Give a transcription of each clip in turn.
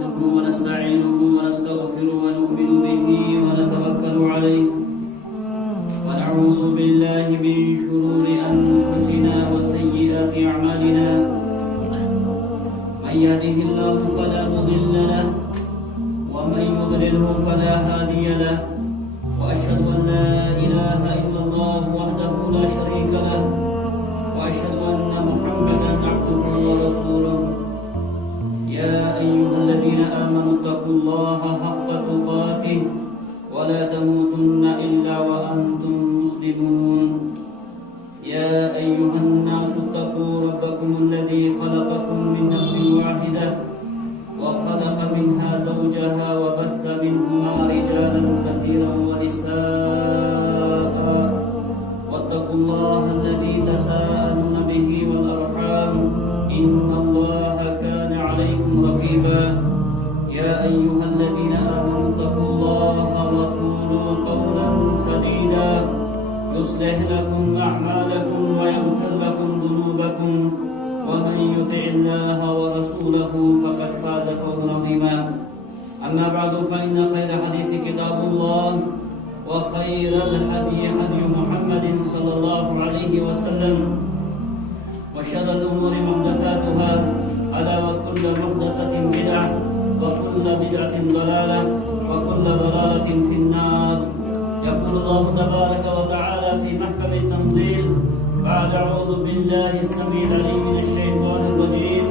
نحمده ونستعينه ونستغفره ونؤمن به ونتوكل عليه ونعوذ بالله من شرور أنفسنا وسيئات أعمالنا من يهده الله فلا مضل له ومن يضلله فلا هادي له وأشهد أن لا إله إلا الله وحده لا شريك له وأشهد أن محمدا عبده ورسوله يا أيها الذين آمنوا اتقوا الله حق تقاته ولا تموتن إلا وأنتم مسلمون يا أيها الناس اتقوا ربكم الذي خلقكم من نفس واحدة وخلق منها زوجها وبث منهما رجالا كثيرا ونساء واتقوا الله الذي تساءلون به والأرحام إن الله كان عليكم رقيبا يا أيها الذين آمنوا اتقوا الله وقولوا قولا سديدا يصلح لكم أعمالكم ويغفر لكم ذنوبكم ومن يطع الله ورسوله فقد فاز فوزا عظيما أما بعد فإن خير حديث كتاب الله وخير الهدي هدي محمد صلى الله عليه وسلم وشر الأمور محدثاتها ألا وكل محدثة بدعة وكل بدعة ضلالة وكل ضلالة في النار. يقول الله تبارك وتعالى في محكم التنزيل بعد أعوذ بالله السميع العليم من الشيطان الرجيم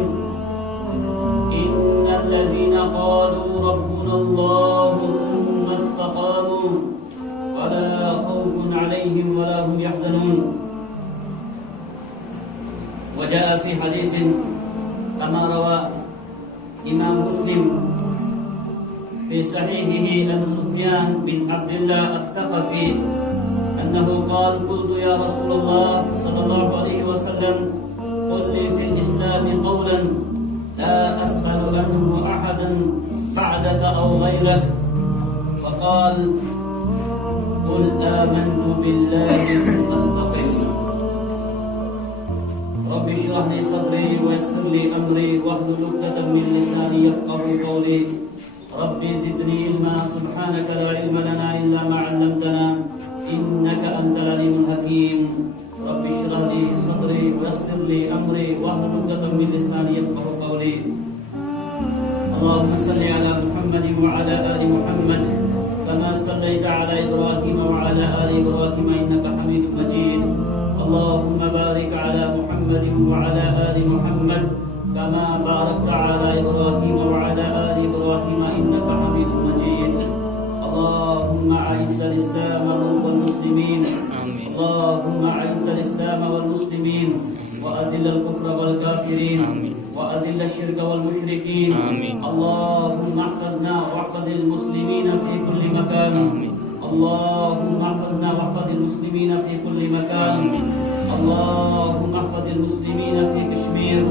إن الذين قالوا ربنا الله ثم استقاموا فلا خوف عليهم ولا هم يحزنون. وجاء في حديث كما روى إمام مسلم في صحيحه عن سفيان بن عبد الله الثقفي أنه قال قلت يا رسول الله صلى الله عليه وسلم قل لي في الإسلام قولا لا أسأل عنه أحدا بعدك أو غيرك فقال قل آمنت بالله ثم استقم. رب اشرح لي صدري ويسر لي أمري واحلل عقدة من لساني يفقهوا قولي ربي زدني علما سبحانك لا علم لنا إلا ما علمتنا إنك أنت العليم الحكيم. رب اشرح لي صدري ويسر لي أمري واحلل عقدة من لساني يفقهوا قولي. اللهم صل على محمد وعلى آل محمد كما صليت على إبراهيم وعلى آل إبراهيم إنك حميد مجيد. اللهم بارك على محمد وعلى آل محمد كما باركت على إبراهيم وعلى آل إبراهيم إنك حميد مجيد. اللهم أعز الإسلام والمسلمين اللهم أعز الإسلام والمسلمين وأذل الكفر والكافرين وأذل الشرك والمشركين. اللهم احفظنا واحفظ المسلمين في كل مكان. اللهم احفظنا واحفظ المسلمين في كل مكان. اللهم احفظ المسلمين في كشمير.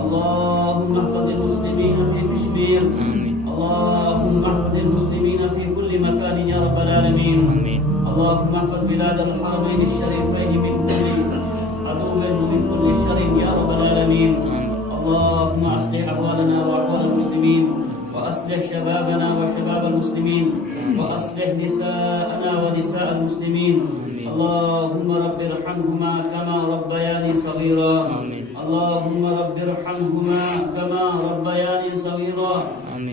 اللهم احفظ المسلمين في كشمير. اللهم احفظ المسلمين في كل مكان يا رب العالمين. اللهم احفظ بلاد الحرمين الشريفين من كل عدو ومن كل شر يا رب العالمين. اللهم اصلح احوالنا واحوال المسلمين وأصلح شبابنا وشباب المسلمين وأصلح نساءنا ونساء المسلمين. اللهم رب ارحمهما كما ربياني صغيرا. اللهم رب ارحمهما كما ربياني صغيرا.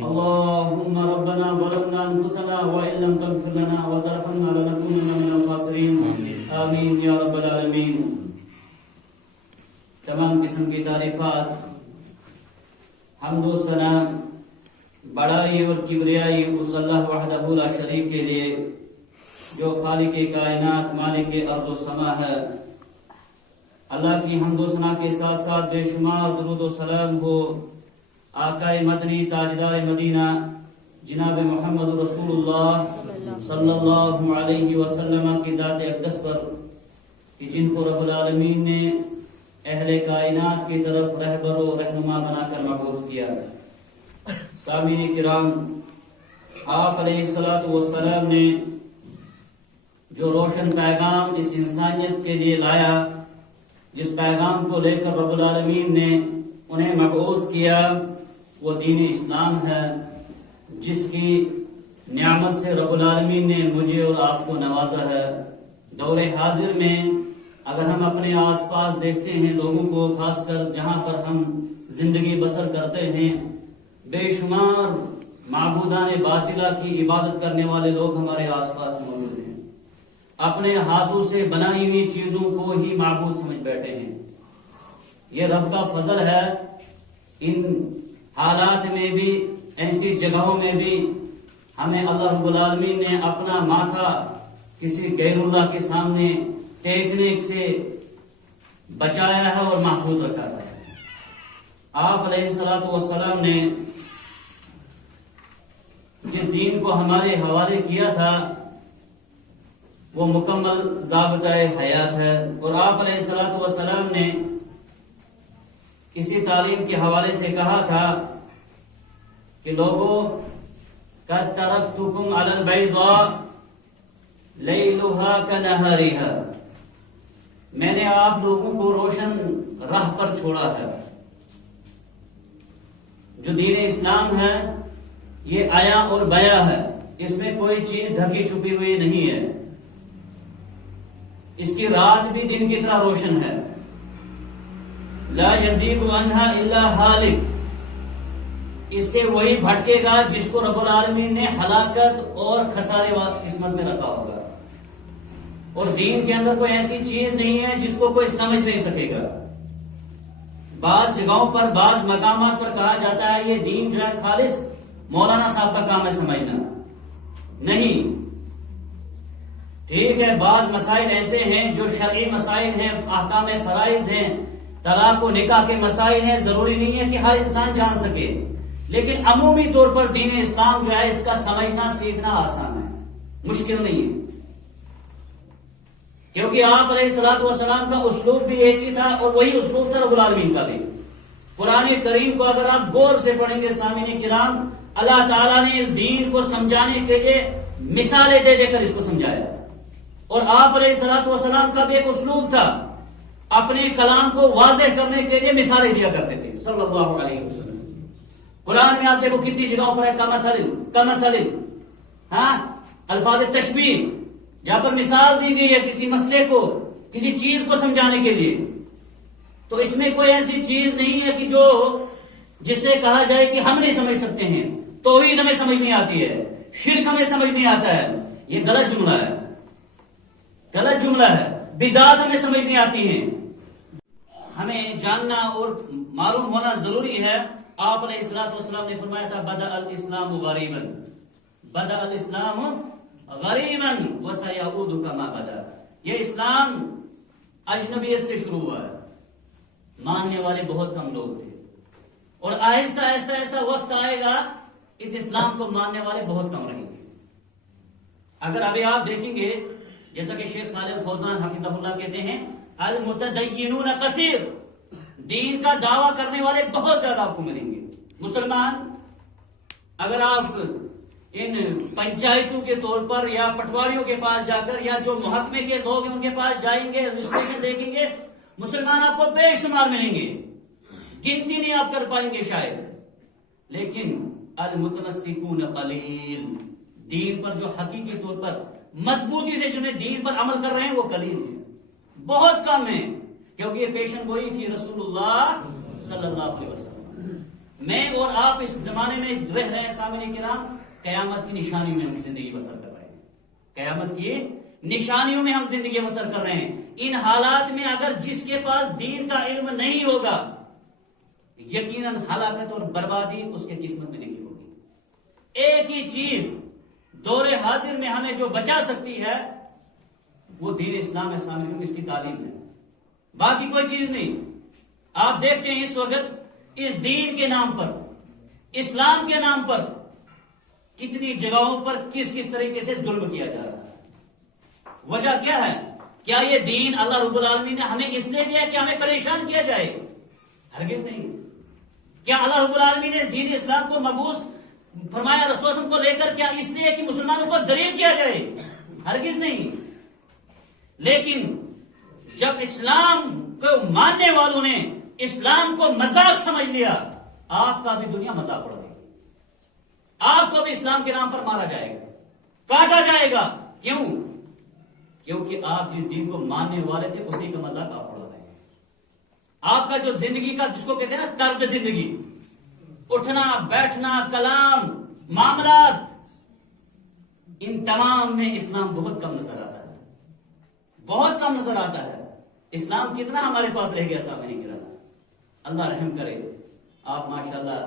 اللهم ربنا ظلمنا أنفسنا وإن لم تغفر لنا وترحمنا لنكونن من الخاسرين. آمين يا رب العالمین. تمام قسم کی تعریفات حمد و ثنا بڑائی اور کبریائی اس اللہ وحدہ لا شریک کے لیے جو خالق کائنات مالک ارض و سما ہے. اللہ کی حمد و ثنا کے ساتھ ساتھ بے شمار درود و سلام ہو آقا مدنی تاجدار مدینہ جناب محمد رسول اللہ صلی اللہ علیہ وسلم کی ذات اقدس پر کہ جن کو رب العالمین نے اہل کائنات کی طرف رہبر و رہنما بنا کر مبعوث کیا. سامعین کرام، آپ علیہ الصلوۃ والسلام نے جو روشن پیغام اس انسانیت کے لیے لایا، جس پیغام کو لے کر رب العالمین نے انہیں مبعوث کیا، وہ دین اسلام ہے جس کی نعمت سے رب العالمین نے مجھے اور آپ کو نوازا ہے۔ دور حاضر میں اگر ہم اپنے آس پاس دیکھتے ہیں لوگوں کو، خاص کر جہاں پر ہم زندگی بسر کرتے ہیں، بے شمار معبودان باطلہ کی عبادت کرنے والے لوگ ہمارے آس پاس موجود ہیں، اپنے ہاتھوں سے بنائی ہوئی چیزوں کو ہی معبود سمجھ بیٹھے ہیں۔ یہ رب کا فضل ہے، ان حالات میں بھی، ایسی جگہوں میں بھی ہمیں اللہ رب العالمین نے اپنا ماتھا کسی غیر اللہ کے سامنے ٹیکنے سے بچایا ہے اور محفوظ رکھا ہے۔ آپ علیہ الصلوۃ والسلام نے جس دین کو ہمارے حوالے کیا تھا وہ مکمل ضابطۂ حیات ہے، اور آپ علیہ الصلوۃ والسلام نے اسی تعلیم کے حوالے سے کہا تھا کہ لوگوں قد ترکتکم علی البیضاء لیلھا کنہارھا، میں نے آپ لوگوں کو روشن راہ پر چھوڑا ہے۔ جو دین اسلام ہے یہ آیا اور بیا ہے، اس میں کوئی چیز ڈھکی چھپی ہوئی نہیں ہے، اس کی رات بھی دن کی طرح روشن ہے۔ لا یزیغ عنہا الا ہالک، اس سے وہی بھٹکے گا جس کو رب العالمین نے ہلاکت اور خسارے والی قسمت میں رکھا ہوگا، اور دین کے اندر کوئی ایسی چیز نہیں ہے جس کو کوئی سمجھ نہیں سکے گا۔ بعض جگہوں پر، بعض مقامات پر کہا جاتا ہے یہ دین جو ہے خالص مولانا صاحب کا کام ہے سمجھنا، نہیں۔ ٹھیک ہے، بعض مسائل ایسے ہیں جو شرعی مسائل ہیں، احکام فرائض ہیں، طلاق و نکاح کے مسائل ہیں، ضروری نہیں ہے کہ ہر انسان جان سکے، لیکن عمومی طور پر دین اسلام جو ہے اس کا سمجھنا سیکھنا آسان ہے، مشکل نہیں ہے، کیونکہ آپ علیہ الصلوۃ والسلام کا اسلوب بھی ایک ہی تھا اور وہی اسلوب تھا رب العالمین کا بھی۔ قرآن کریم کو اگر آپ غور سے پڑھیں گے سامعین کرام، اللہ تعالیٰ نے اس دین کو سمجھانے کے لیے مثالیں دے دے کر اس کو سمجھایا، اور آپ علیہ الصلوۃ والسلام کا بھی ایک اسلوب تھا، اپنے کلام کو واضح کرنے کے لیے مثالیں دیا کرتے تھے صلی اللہ علیہ وسلم۔ قرآن میں آپ دیکھو کتنی جگہوں پر ہے کمثل، ہاں، الفاظ تشبیہ، جہاں پر مثال دی گئی ہے کسی مسئلے کو، کسی چیز کو سمجھانے کے لیے، تو اس میں کوئی ایسی چیز نہیں ہے کہ جو جسے کہا جائے کہ ہم نہیں سمجھ سکتے ہیں، توحید ہمیں سمجھ نہیں آتی ہے، شرک ہمیں سمجھ نہیں آتا ہے، یہ غلط جملہ ہے، غلط جملہ ہے۔ بدعات ہمیں سمجھ نہیں آتی ہیں، ہمیں جاننا اور معلوم ہونا ضروری ہے۔ آپ علیہ الصلوۃ والسلام نے فرمایا تھا بدأ الاسلام غریبا، بدأ الاسلام غریبا وسیعود کما بدا، یہ اسلام اجنبیت سے شروع ہوا ہے، ماننے والے بہت کم لوگ تھے، اور آہستہ آہستہ آہستہ وقت آئے گا اس اسلام کو ماننے والے بہت کم رہیں گے۔ اگر ابھی آپ دیکھیں گے جیسا کہ شیخ صالح فوزان حفظہ اللہ کہتے ہیں المتدینون کثیر، دین کا دعویٰ کرنے والے بہت زیادہ آپ کو ملیں گے۔ مسلمان اگر آپ ان پنچایتوں کے طور پر یا پٹواریوں کے پاس جا کر یا جو محکمے کے لوگ ہیں ان کے پاس جائیں گے، رجسٹریشن دیکھیں گے، مسلمان آپ کو بے شمار ملیں گے، گنتی نہیں آپ کر پائیں گے شاید، لیکن المتمسکون قلیل، دین پر جو حقیقی طور پر مضبوطی سے جنہیں دین پر عمل کر رہے ہیں وہ قلیل ہیں، بہت کم ہیں، کیونکہ یہ پیشن گوئی تھی رسول اللہ صلی اللہ علیہ وسلم۔ میں اور آپ اس زمانے میں رہ رہے ہیں سامعین کرام، قیامت کی نشانی میں ہم زندگی بسر کر رہے ہیں، قیامت کی نشانیوں میں ہم زندگی بسر کر رہے ہیں۔ ان حالات میں اگر جس کے پاس دین کا علم نہیں ہوگا یقیناً ہلاکت اور بربادی اس کے قسمت میں نہیں ہوگی۔ ایک ہی چیز دور حاضر میں ہمیں جو بچا سکتی ہے وہ دین اسلام ہے سامنے، اس کی تعلیم ہے، باقی کوئی چیز نہیں۔ آپ دیکھتے ہیں اس وقت اس دین کے نام پر، اسلام کے نام پر کتنی جگہوں پر کس کس طریقے سے ظلم کیا جا رہا ہے۔ وجہ کیا ہے؟ کیا یہ دین اللہ رب العالمین نے ہمیں اس لیے دیا کہ ہمیں پریشان کیا جائے؟ ہرگز نہیں۔ کیا اللہ رب العالمین نے دین اسلام کو مبعوث فرمایا رسول اللہ کو لے کر کیا اس لیے کہ مسلمانوں کو ذلیل کیا جائے؟ ہرگز نہیں۔ لیکن جب اسلام کو ماننے والوں نے اسلام کو مذاق سمجھ لیا، آپ کا بھی دنیا مذاق اڑائے گی، آپ کو بھی اسلام کے نام پر مارا جائے گا، کاٹا جائے گا۔ کیوں؟ کیونکہ آپ جس دین کو ماننے والے تھے اسی کا مذاق آپ اڑا رہے ہیں۔ آپ کا جو زندگی کا جس کو کہتے ہیں نا طرز زندگی، اٹھنا بیٹھنا کلام معاملات، ان تمام میں اسلام بہت کم نظر آتا ہے، بہت کم نظر آتا ہے۔ اسلام کتنا ہمارے پاس رہ گیا سامنے کی رہا۔ اللہ رحم کرے، آپ ماشاءاللہ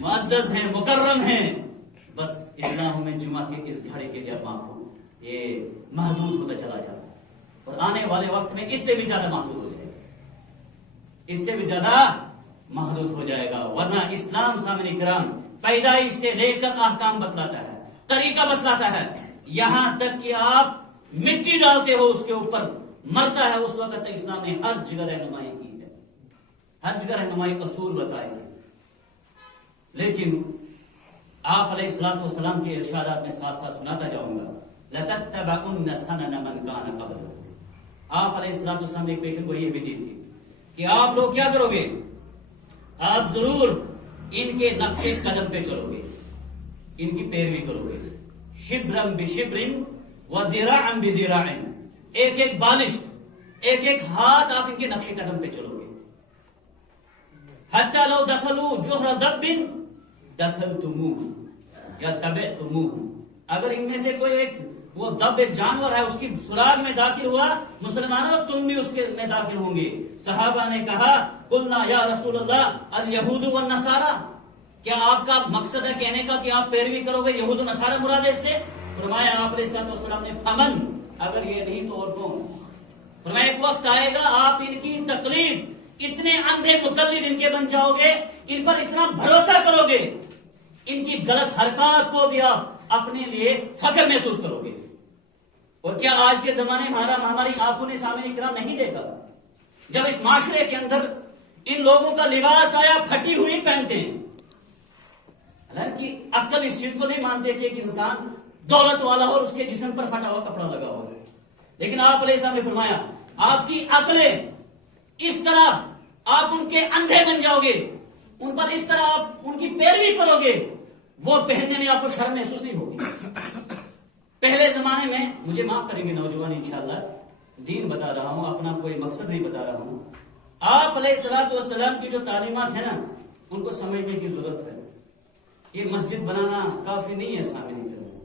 معزز ہیں، مکرم ہیں، بس اسلام میں جمعہ کے اس گھڑی کے لیے آپ کو یہ محدود ہوتا چلا جاتا ہے، اور آنے والے وقت میں اس سے بھی زیادہ محدود ہو جائے گا، اس سے بھی زیادہ محدود ہو جائے گا۔ ورنہ اسلام سامنے کرام پیدائش سے لے کر احکام بتلاتا ہے، طریقہ بتلاتا ہے، یہاں تک کہ آپ مٹی ڈالتے ہو اس کے اوپر مرتا ہے، اس وقت تک اسلام نے ہر جگہ رہنمائی کی ہے، ہر جگہ رہنمائی اصول بتائے ہیں۔ لیکن آپ علیہ الصلوۃ والسلام کے ارشادات میں ساتھ ساتھ سناتا جاؤں گا، لَتَتَّبَعُنَّ سَنَنَ مَنْ كَانَ قَبْلَكُمْ۔ آپ علیہ الصلوۃ والسلام نے ایک پیشن کو یہ بھی دی تھی کہ آپ لوگ کیا کرو گے، آپ ضرور ان کے نقش قدم پہ چلو گے، ان کی پیروی کرو گے، شبرم بشبرن وذراعا بذراع، ایک ایک بالش، ایک ایک ہاتھ آپ ان کے نقش قدم پہ چلو گے۔ حتی لو دخلوا جحر دب دخلتموہ یا تبعتموہ، اگر ان میں سے کوئی ایک وہ دب ایک جانور ہے اس کی سراغ میں داخل ہوا، مسلمانوں تم بھی اس کے میں داخل ہوں گے۔ صحابہ نے کہا قلنا یا رسول اللہ الیہود والنصارى، کیا آپ کا مقصد ہے کہنے کا کہ آپ پیروی کرو گے یہود و نصارہ مراد ہے اس سے؟ فرمایا آپ علیہ الصلوۃ والسلام نے فمن، اگر یہ نہیں تو اور کون؟ فرمایا ایک وقت آئے گا آپ ان کی تقلید، اتنے اندھے مقلد ان کے بن جاؤ گے، ان پر اتنا بھروسہ کرو گے، ان کی غلط حرکات کو بھی آپ اپنے لیے فخر محسوس کرو گے۔ اور کیا آج کے زمانے میں ہماری آنکھوں نے سامنے کرام نہیں دیکھا، جب اس معاشرے کے اندر ان لوگوں کا لباس آیا پھٹی ہوئی پینٹیں، حالانکہ عقل اس چیز کو نہیں مانتے کہ ایک انسان دولت والا ہو اور اس کے جسم پر پھٹا ہوا کپڑا لگا ہو، لیکن آپ علیہ السلام نے فرمایا آپ کی عقلیں اس طرح آپ ان کے اندھے بن جاؤ گے، ان پر اس طرح آپ ان کی پیروی کرو گے، وہ پہننے میں آپ کو شرم محسوس نہیں ہوگی۔ پہلے زمانے میں، مجھے معاف کریں گے نوجوان، انشاءاللہ دین بتا رہا ہوں، اپنا کوئی مقصد نہیں بتا رہا ہوں، آپ علیہ الصلوۃ والسلام کی جو تعلیمات ہیں نا ان کو سمجھنے کی ضرورت ہے۔ یہ مسجد بنانا کافی نہیں ہے سامنے کرنا،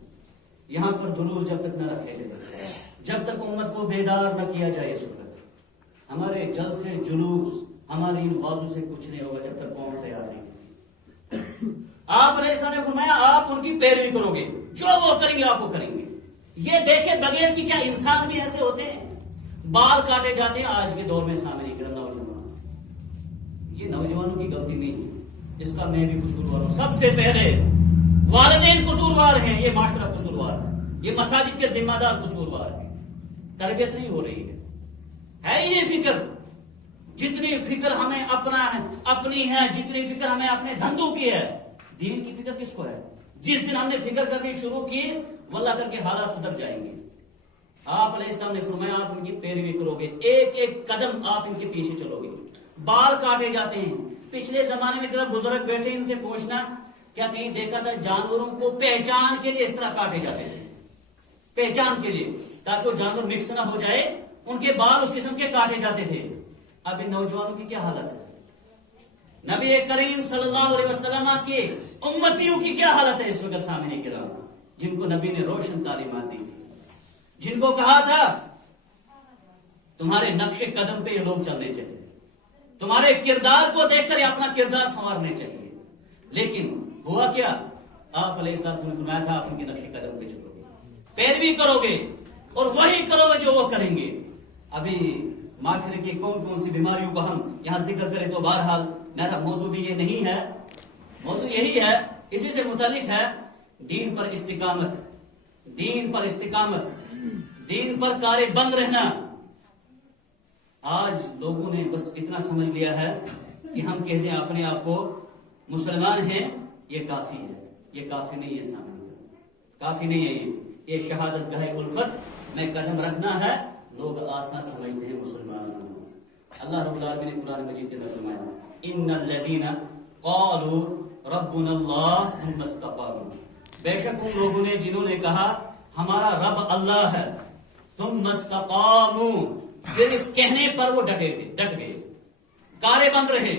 یہاں پر دروس جب تک نہ رکھے جائے، جب تک امت کو بیدار نہ کیا جائے، اس وقت ہمارے جلسے جلوس ہماری ان بازو سے کچھ نہیں ہوگا جب تک قوم تیار نہیں۔ آپ علیہ السلام نے فرمایا آپ ان کی پیروی کرو گے، جو وہ کریں گے آپ وہ کریں گے۔ یہ دیکھے بغیر کہ کیا انسان بھی ایسے ہوتے ہیں، بال کاٹے جاتے ہیں آج کے دور میں سامنے کرنا نوجوان، یہ نوجوانوں کی غلطی نہیں ہے، اس کا میں بھی قصوروار ہوں۔ سب سے پہلے والدین قصوروار ہیں، یہ معاشرہ قصوروار ہے، یہ مساجد کے ذمہ دار قصوروار ہیں، تربیت نہیں ہو رہی ہے ہی نہیں فکر، جتنی فکر ہمیں اپنی ہے، جتنی فکر ہمیں اپنے دھندوں کی ہے، دین کی فکر کس کو ہے؟ جس دن ہم نے فکر کرنی شروع کی واللہ کر کے حالات سدھر جائیں گے۔ آپ علیہ السلام نے فرمایا آپ ان کی پیروی کرو گے، ایک ایک قدم آپ ان کے پیچھے چلو گے۔ بال کاٹے جاتے ہیں، پچھلے زمانے میں طرح بزرگ بیٹھے ان سے پوچھنا کیا کہیں دیکھا تھا جانوروں کو پہچان کے لیے اس طرح کاٹے جاتے تھے، پہچان کے لیے تاکہ وہ جانور مکس نہ ہو جائے، ان کے بال اس قسم کے کاٹے جاتے تھے۔ اب ان نوجوانوں کی کیا حالت ہے؟ نبی کریم صلی اللہ علیہ وسلم کے امتیوں کی کیا حالت ہے اس وقت سامنے کرام، جن کو نبی نے روشن تعلیمات دی تھی، جن کو کہا تھا تمہارے نقش قدم پہ یہ لوگ چلنے چاہیے، تمہارے کردار کو دیکھ کر یہ اپنا کردار سنوارنے چاہیے، لیکن ہوا کیا؟ آپ علیہ السلام نے فرمایا تھا آپ ان کے نقش قدم پہ چلو گے، پیروی کرو گے اور وہی کرو گے جو وہ کریں گے۔ ابھی معاشرے کی کون کون سی بیماریوں کو ہم یہاں ذکر کریں تو بہرحال میرا موضوع بھی یہ نہیں ہے، موضوع یہی ہے، اسی سے متعلق ہے، دین پر استقامت، دین پر استقامت، دین پر کار بند رہنا۔ آج لوگوں نے بس اتنا سمجھ لیا ہے کہ ہم کہتے ہیں اپنے آپ کو مسلمان ہیں، یہ کافی ہے، یہ کافی نہیں ہے، سامنے کافی نہیں ہے، یہ شہادت گاہ الفت میں قدم رکھنا ہے، لوگ آسان سمجھتے ہیں مسلمان۔ اللہ رب العالمین نے قرآن مجید میں فرمایا ان الذین قالوا ربنا اللہ ثم استقاموا، بے شک ان لوگوں نے جنہوں نے کہا ہمارا رب اللہ ہے، ثم استقاموا، پھر اس کہنے پر وہ ڈٹ گئے، کارے بند رہے۔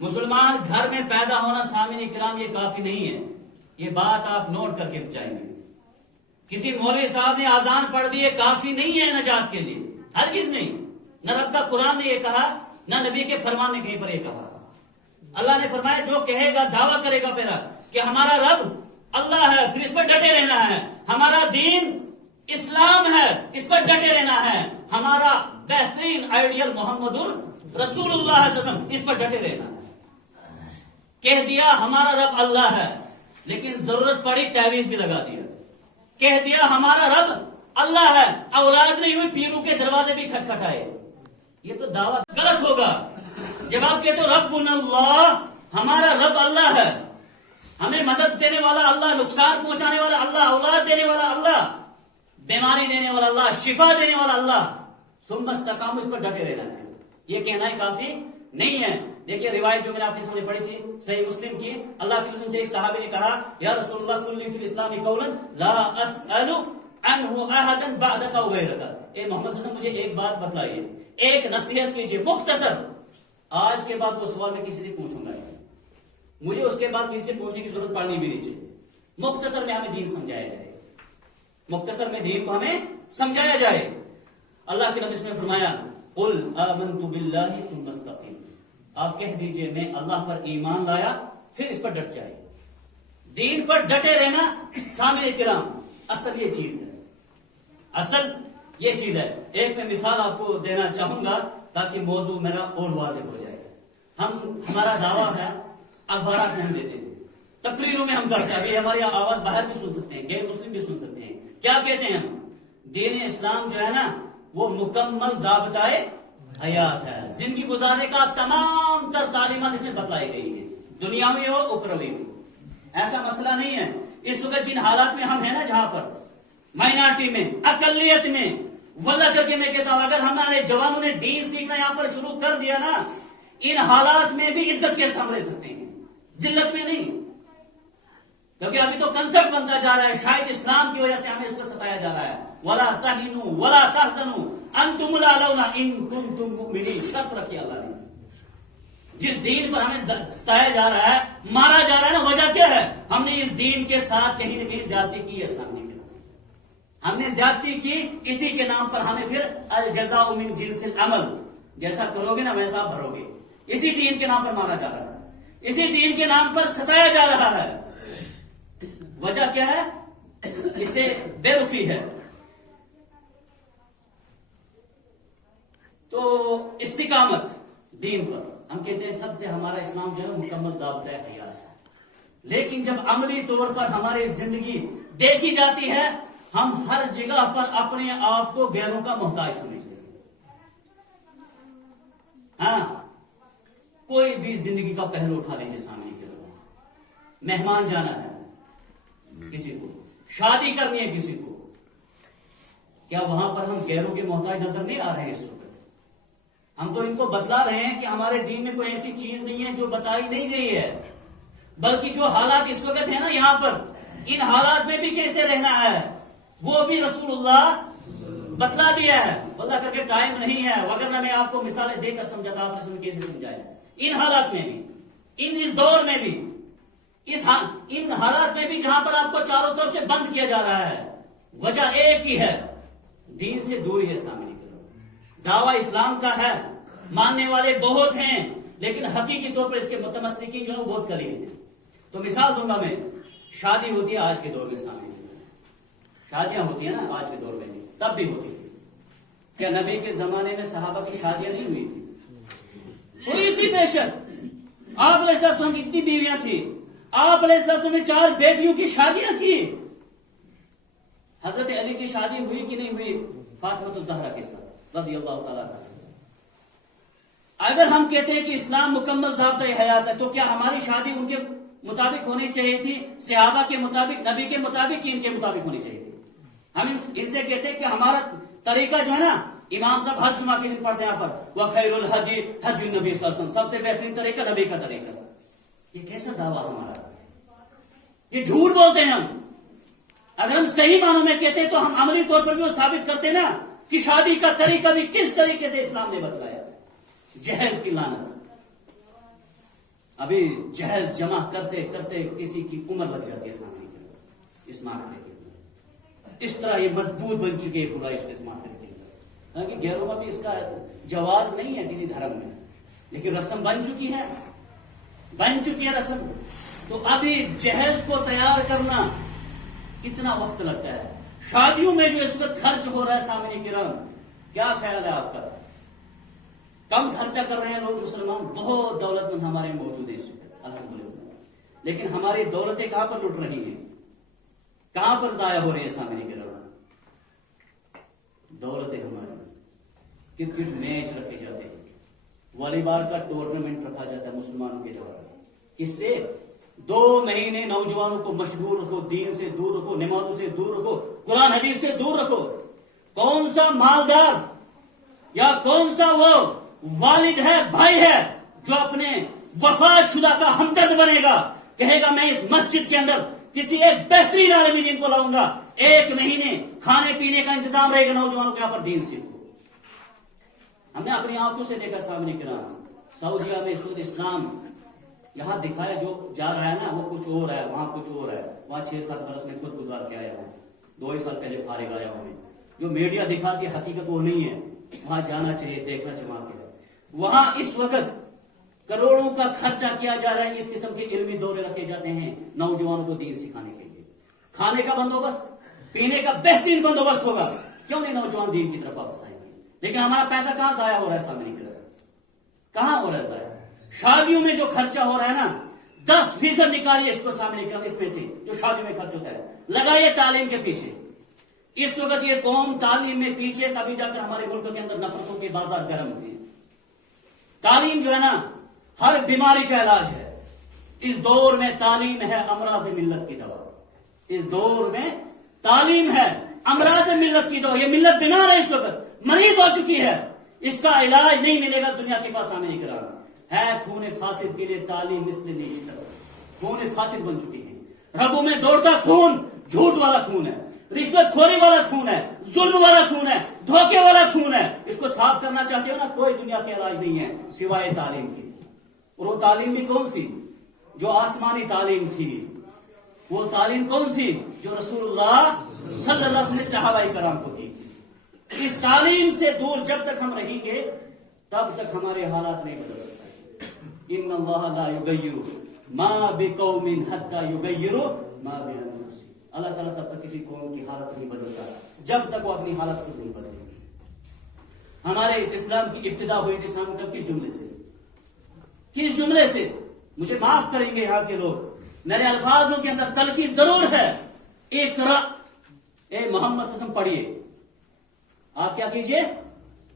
مسلمان گھر میں پیدا ہونا سامعین کرام یہ کافی نہیں ہے، یہ بات آپ نوٹ کر کے جائیں گے۔ کسی مولوی صاحب نے اذان پڑھ دی یہ کافی نہیں ہے نجات کے لیے، ہرگز نہیں۔ نہ رب کا قرآن نے یہ کہا، نہ نبی کے فرمان نے کہیں پر یہ کہا۔ اللہ نے فرمایا جو کہے گا، دعویٰ کرے گا پھر کہ ہمارا رب اللہ ہے، پھر اس پر ڈٹے رہنا ہے، ہمارا دین اسلام ہے، اس پر ڈٹے رہنا ہے، ہمارا بہترین آئیڈیل محمد رسول اللہ صلی اللہ علیہ وسلم، اس پر ڈٹے رہنا ہے۔ کہہ دیا ہمارا رب اللہ ہے، لیکن ضرورت پڑی تعویذ بھی لگا دیا۔ کہہ دیا ہمارا رب اللہ ہے، اولاد نہیں ہوئی، پیروں کے دروازے بھی کھٹکھٹائے، یہ تو دعویٰ غلط ہوگا۔ جب آپ کہتے ہو ربنا اللہ، ہمارا رب اللہ ہے، ہمیں مدد دینے والا اللہ، نقصان پہنچانے والا اللہ، اولاد دینے والا اللہ، بیماری دینے والا اللہ، شفا دینے والا اللہ، ثم استقاموا، اس پر ڈٹے رہنا ہے، یہ کہنا ہی کافی نہیں ہے۔ دیکھیے روایت جو میں نے آپ کے سامنے پڑھی تھی صحیح مسلم کی، اللہ کے رسول سے ایک صحابی نے کہا یا رسول اللہ قل لی فی الاسلام قولا لا اسأل عنہ احدا بعدک او غیرک، اے محمد صلی اللہ علیہ وسلم مجھے ایک بات بتلائیے، ایک نصیحت کیجیے مختصر، آج کے بعد وہ سوال میں کسی سے پوچھوں گا، مجھے اس کے بعد کسی سے پوچھنے کی ضرورت پڑنی بھی نہیں چاہیے، مختصر میں ہمیں دین سمجھایا جائے، مختصر میں دین کو ہمیں سمجھایا جائے۔ اللہ کے نبی نے فرمایا قل آمنت باللہ ثم استقیم، آپ کہہ دیجئے میں اللہ پر ایمان لایا، پھر اس پر ڈٹ جائے۔ دین پر ڈٹے رہنا سامعین کرام اصل یہ چیز ہے، اصل یہ چیز ہے۔ ایک میں مثال آپ کو دینا چاہوں گا تاکہ موضوع میرا اور واضح ہو جائے۔ ہمارا دعویٰ ہے، اخبارات میں ہم دیتے ہیں، تقریروں میں ہم کرتے ہیں، ابھی ہماری آواز باہر بھی سن سکتے ہیں، غیر مسلم بھی سن سکتے ہیں۔ کیا کہتے ہیں ہم؟ دین اسلام جو ہے نا وہ مکمل ضابطۂ حیات ہے، زندگی گزارنے کا تمام تر تعلیمات اس میں بتلائی گئی ہیں، دنیاوی ہو اخروی ہو۔ ایسا مسئلہ نہیں ہے، اس وقت جن حالات میں ہم ہیں نا، جہاں پر مائنارٹی میں، اقلیت میں، واللہ کر کے میں کہتا ہوں اگر ہمارے جوانوں نے دین سیکھنا یہاں پر شروع کر دیا نا، ان حالات میں بھی عزت کے ساتھ رہ سکتے ہیں، ذلت میں نہیں۔ کیونکہ ابھی تو کنسپٹ بنتا جا رہا ہے، شاید اسلام کی وجہ سے ہمیں اس کو ستایا جا رہا ہے، وَلَا تَهِنُوا وَلَا تَحْزَنُوا أَنْتُمُ الْأَعْلَوْنَ إِن كُنتُم مُؤْمِنِينَ، شرط رکھی اللہ نے۔ جس دین پر ہمیں ستایا جا رہا ہے، مارا جا رہا ہے نا، وجہ کیا ہے؟ ہم نے اس دین کے ساتھ کہیں نہ کہیں زیادتی کی ہے، سامنے میں ہم نے زیادتی کی، اسی کے نام پر ہمیں پھر الجزاء من جنس العمل، جیسا کرو گے نا ویسا بھرو گے۔ اسی دین کے نام پر مارا جا رہا ہے، اسی دین کے نام پر ستایا جا رہا ہے، وجہ کیا ہے؟ اس سے بے رخی ہے۔ تو استقامت دین پر ہم کہتے ہیں سب سے ہمارا اسلام جو ہے مکمل ضابطۂ حیات ہے، لیکن جب عملی طور پر ہماری زندگی دیکھی جاتی ہے، ہم ہر جگہ پر اپنے آپ کو غیروں کا محتاج سمجھتے ہیں۔ ہاں، کوئی بھی زندگی کا پہلو اٹھا لیجیے، سامنے کے لوگ، مہمان جانا ہے کسی کو، شادی کرنی ہے کسی کو، کیا وہاں پر ہم غیروں کے محتاج نظر نہیں آ رہے ہیں؟ اس وقت ہم تو ان کو بتلا رہے ہیں کہ ہمارے دین میں کوئی ایسی چیز نہیں ہے جو بتائی نہیں گئی ہے، بلکہ جو حالات اس وقت ہیں نا یہاں پر، ان حالات میں بھی کیسے رہنا ہے وہ بھی رسول اللہ بتلا دیا ہے۔ اللہ کر کے ٹائم نہیں ہے، وگرنہ میں آپ کو مثالیں دے کر سمجھاتا، آپ نے کیسے سمجھایا۔ ان حالات میں بھی، اس دور میں بھی، ان حالات میں بھی جہاں پر آپ کو چاروں طرف سے بند کیا جا رہا ہے، وجہ ایک ہی ہے، دین سے دوری ہے۔ سامنے دعویٰ اسلام کا ہے، ماننے والے بہت ہیں، لیکن حقیقی طور پر اس کے متمسکین جو ہیں وہ بہت قلیل ہیں۔ تو مثال دوں گا میں، شادی ہوتی ہے آج کے دور میں، سامنے شادیاں ہوتی ہیں نا آج کے دور میں بھی، تب بھی ہوتی تھی۔ کیا نبی کے زمانے میں صحابہ کی شادیاں نہیں ہوئی تھی؟ ہوئی تھی بے شک۔ آپ علیہ السلام کی کتنی بیویاں تھیں؟ آپ علیہ السلام نے 4 بیٹیوں کی شادیاں کی۔ حضرت علی کی شادی ہوئی کہ نہیں ہوئی فاطمہ الزہرا کے ساتھ رضی اللہ تعالیٰ عنہ۔ اگر ہم کہتے ہیں کہ اسلام مکمل ضابطۂ حیات ہے، تو کیا ہماری شادی ان کے مطابق ہونی چاہیے تھی، صحابہ کے مطابق، نبی کے مطابق، ان کے مطابق ہونی چاہیے تھی؟ ہم ان سے کہتے ہیں کہ ہمارا طریقہ جو ہے نا، امام صاحب ہر جمعہ کے دن پڑھتے ہیں یہاں پر وَخَيْرُ الْهَدْيِ هَدْيُ النَّبِيِّ صلی اللہ علیہ وسلم، سب سے بہترین طریقہ نبی کا طریقہ۔ یہ کیسا دعویٰ ہمارا؟ یہ جھوٹ بولتے ہیں ہم. اگر ہم صحیح معنوں میں کہتے تو ہم عملی طور پر بھی وہ ثابت کرتے نا کہ شادی کا طریقہ بھی کس طریقے سے اسلام نے بتلایا. جہیز کی لعنت. ابھی جہیز جمع کرتے کرتے کسی کی عمر لگ جاتی ہے سامنے کے اس معاملے کے اندر. اس طرح یہ مضبوط بن چکی ہے پورا اس معاملے کے اندر. حالانکہ غیروں میں بھی اس کا جواز نہیں ہے کسی دھرم میں، لیکن رسم بن چکی ہے رسم. تو ابھی جہیز کو تیار کرنا کتنا وقت لگتا ہے. شادیوں میں جو اس وقت خرچ ہو رہا ہے سامنے کرام، کیا خیال ہے آپ کا؟ کم خرچہ کر رہے ہیں لوگ مسلمان. بہت دولت مند ہمارے موجود ہیں اس وقت الحمدللہ، لیکن ہماری دولتیں کہاں پر لٹ رہی ہیں، کہاں پر ضائع ہو رہی ہیں سامنے کرام؟ دولتیں ہماری. کرکٹ میچ رکھے جاتے ہیں، والی بال کا ٹورنامنٹ رکھا جاتا ہے مسلمانوں کے دوارا. کس لیے؟ 2 مہینے نوجوانوں کو مشغول رکھو، دین سے دور رکھو، نمازوں سے دور رکھو، قرآن حدیث سے دور رکھو. کون سا مالدار یا کون سا وہ والد ہے، بھائی ہے جو اپنے وفات شدہ کا ہمدرد بنے گا، کہے گا میں اس مسجد کے اندر کسی ایک بہترین عالم دین کو لاؤں گا، 1 مہینے کھانے پینے کا انتظام رہے گا نوجوانوں کے یہاں پر دین سیکھو. ہم نے اپنی آنکھوں سے دیکھا سامنے کرام. سعودیہ میں سود اسلام یہاں دکھایا جو جا رہا ہے نا، وہ کچھ اور ہے، وہاں کچھ اور ہے. وہاں 6-7 برس میں خود گزار کے آیا ہوں، 2 ہی سال پہلے فارغ آیا ہوں. جو میڈیا دکھاتی ہے حقیقت وہ نہیں ہے. وہاں جانا چاہیے، دیکھنا چما کے. وہاں اس وقت کروڑوں کا خرچہ کیا جا رہا ہے. اس قسم کے علمی دورے رکھے جاتے ہیں نوجوانوں کو دین سکھانے کے لیے. کھانے کا بندوبست، پینے کا بہترین بندوبست ہوگا. کیوں نہیں نوجوان دین کی طرف واپس آئیں گے؟ لیکن ہمارا پیسہ کہاں ضائع ہو رہا ہے سامنے کی طرف؟ کہاں ہو رہا ہے ضائع؟ شادیوں میں جو خرچہ ہو رہا ہے نا، 10% نکالیے اس کو سامنے کی طرف. اس میں سے جو شادیوں میں خرچ ہوتا ہے لگائیے تعلیم کے پیچھے. اس وقت یہ قوم تعلیم میں پیچھے، تبھی جا کر ہمارے ملک کے اندر نفرتوں کے بازار گرم ہوئے. تعلیم جو ہے نا ہر بیماری کا علاج ہے. اس دور میں تعلیم ہے امراض ملت کی دوا. اس دور میں تعلیم ہے امراض ملت کی دوا. یہ ملت بیمار ہے، اس وقت مریض ہو چکی ہے. اس کا علاج نہیں ملے گا دنیا کے پاس. سامنے نہیں کرا ہے خون فاسد کے لیے تعلیم مثل نیشتر. خون فاسد بن چکی ہے. رگوں میں دوڑتا خون جھوٹ والا خون ہے، رشوت خوری والا خون ہے، ظلم والا خون ہے، دھوکے والا خون ہے. اس کو صاف کرنا چاہتے ہو نا، کوئی دنیا کے علاج نہیں ہے سوائے تعلیم کی. اور وہ تعلیم بھی کون سی؟ جو آسمانی تعلیم تھی. وہ تعلیم کون سی؟ جو رسول اللہ صلی اللہ علیہ وسلم نے صحابہ کرام کو دی. اس تعلیم سے دور جب تک ہم رہیں گے تب تک ہمارے حالات نہیں بدل سکتے. ان اللہ لا یغیر ما بقوم حتی یغیروا ما بانفسهم. اللہ تعالیٰ تب تک کسی قوم کی حالت نہیں بدلتا جب تک وہ اپنی حالت کو نہیں بدلے. ہمارے اس اسلام کی ابتدا ہوئی تھی سامنے کس جملے سے؟ کس جملے سے؟ مجھے معاف کریں گے یہاں کے لوگ، میرے الفاظوں کے اندر تلخیص ضرور ہے. اقرا، اے محمد صلی اللہ علیہ وسلم پڑھیے. آپ کیا کیجئے؟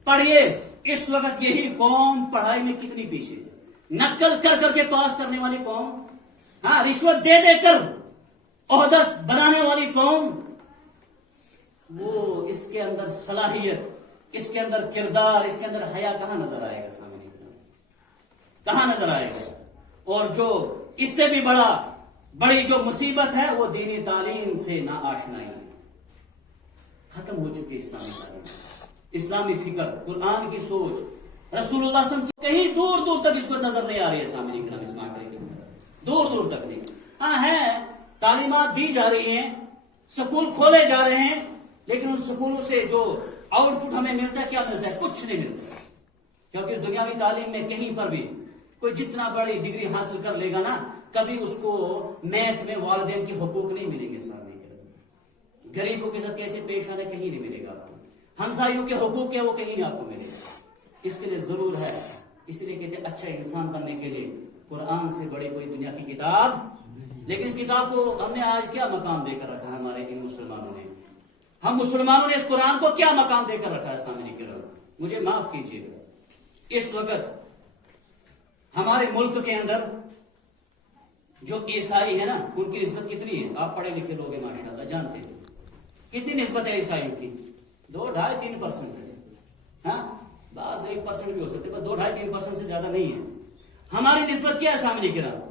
پڑھیے. اس وقت یہی قوم پڑھائی میں کتنی پیچھے ہے. نقل کر کر کے پاس کرنے والی قوم، ہاں رشوت دے دے کر عہدہ بنانے والی قوم. وہ اس کے اندر صلاحیت، اس کے اندر کردار، اس کے اندر حیا کہاں نظر آئے گا سامنے؟ کہاں نظر آئے گا؟ اور جو اس سے بھی بڑی جو مصیبت ہے وہ دینی تعلیم سے نا آشنائی. ختم ہو چکی اسلامی تعلیم، اسلامی فکر، قرآن کی سوچ. رسول اللہ صلی اللہ علیہ وسلم کہیں دور دور تک اس کو نظر نہیں آ رہی ہے سامنے کرام. اس معاملے کے اندر دور دور تک نہیں. ہاں ہے، تعلیمات دی جا رہی ہیں، سکول کھولے جا رہے ہیں، لیکن ان سکولوں سے جو آؤٹ پٹ ہمیں ملتا ہے، کیا ملتا ہے؟ کچھ نہیں ملتا. کیونکہ اس دنیاوی تعلیم میں کہیں پر بھی کوئی جتنا بڑی ڈگری حاصل کر لے گا نا، کبھی اس کو میتھ میں والدین کے حقوق نہیں ملیں گے سامنے. غریبوں کے ساتھ کیسے پیش آنا کہیں نہیں ملے گا. ہمسایوں کے حقوق کیا وہ کہیں آپ کو ملے گا. اس کے لیے ضرور ہے، اس لیے کہتے ہیں اچھا انسان بننے کے لیے قرآن سے بڑی کوئی دنیا کی کتاب. لیکن اس کتاب کو ہم نے آج کیا مقام دے کر رکھا ہے ہمارے ان مسلمانوں نے؟ ہم مسلمانوں نے اس قرآن کو کیا مقام دے کر رکھا ہے سامنے کی طرف؟ مجھے معاف کیجیے گا، اس وقت ہمارے ملک کے اندر جو عیسائی ہے نا، ان کی نسبت کتنی ہے؟ آپ پڑھے لکھے لوگ ہیں ماشاءاللہ، جانتے ہیں کتنی نسبت ہے عیسائیوں کی؟ 2-2.5-3% ہے. ہاں بعض 1% بھی ہو سکتے، بس 2-2.5-3% سے زیادہ نہیں ہے. ہماری نسبت کیا ہے سامنے کی طرف؟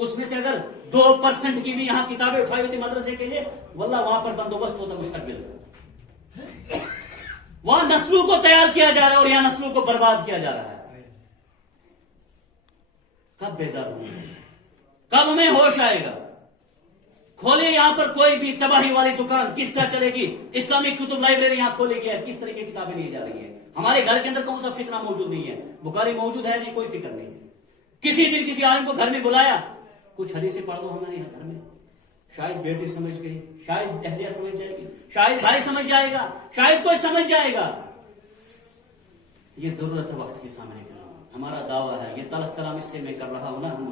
اس میں سے اگر 2% کی بھی یہاں کتابیں اٹھائی ہوتی مدرسے کے لیے، واللہ وہاں پر بندوبست ہوتا مستقبل کا۔ وہاں نسلوں کو تیار کیا جا رہا ہے اور یہاں نسلوں کو برباد کیا جا رہا ہے۔ کب بیدار ہوں گے؟ کب ہمیں ہوش آئے گا؟ کھولے یہاں پر کوئی بھی تباہی والی دکان کس طرح چلے گی؟ اسلامک کتب لائبریری یہاں کھولے گیا، کس طرح کی کتابیں لی جا رہی ہیں؟ ہمارے گھر کے اندر کون سا فتنہ موجود نہیں ہے؟ بخاری موجود ہے نہیں، کوئی فکر نہیں ہے۔ کسی دن کسی عالم کو گھر میں بلایا، کچھ حدیثیں پڑھ دو ہمارے یہاں گھر میں، شاید بیٹی سمجھ گئی، شاید اہلیہ سمجھ جائے گی، شاید بھائی سمجھ جائے گا، شاید کوئی سمجھ جائے گا۔ یہ ضرورت ہے وقت کے سامنے کرنا۔ ہمارا دعویٰ ہے، یہ تلخ کلام اس لیے میں کر رہا ہوں نا، ہم